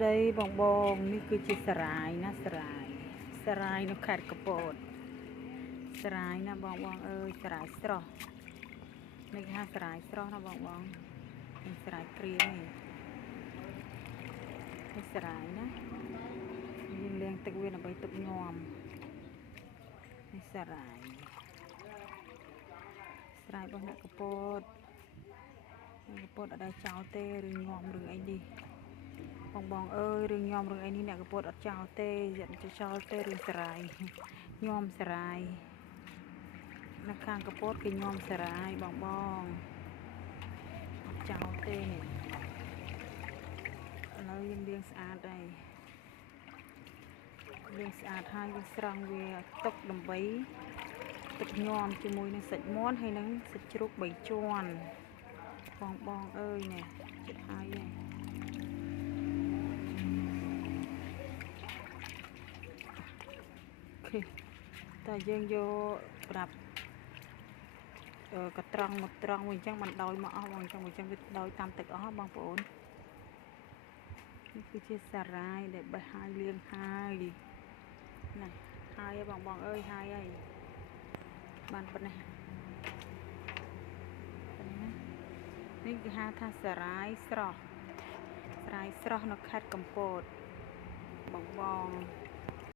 ស្ដីបងបងនេះគឺជាសារាយណាសារាយនៅខេត្តកពតសារាយណាបងបងអើយសារាយស្រស់នេះគេហៅសារាយស្រស់ណាបងបងនេះសារាយក្រៀមនេះសារាយណាយើងលាងទឹកវាដើម្បីទឹកញោមនេះសារាយរបស់អ្នកកពតអត់ដែលចោលទេរឿងញោមរឿងអីនេះបងបងអើយរឿងញោមរឿងអីនេះអ្នកកពតអត់ចោលទេយកចោលទេរឿងសារាយញោមសារាយនៅខាងកពតគេញោមសារាយបងបងអត់ចោលទេនេះឥឡូវយើងលាងស្អាតហើយលាងស្អាតហើយយើងស្រង់វាទុកដើម្បីទឹកញោមជាមួយនឹងសាច់មាន់ហើយនឹងសាច់ជ្រូក3ជាន់បងបងអើយនេះចិត្តហើយនេះតែយើងយកប្រាប់កត្រង់មកត្រង់វិញអញ្ចឹងមិនដោយមកអស់បងអញ្ចឹងវាដោយតាមទឹកអស់បងប្អូននេះគឺជាសារាយដែលបេះហើយលាងហើយណាហើយបងបងអើយហើយបានប៉ុណ្ណេះនេះគេហៅថាសារាយស្រស់នៅខេត្តកំពតបងបង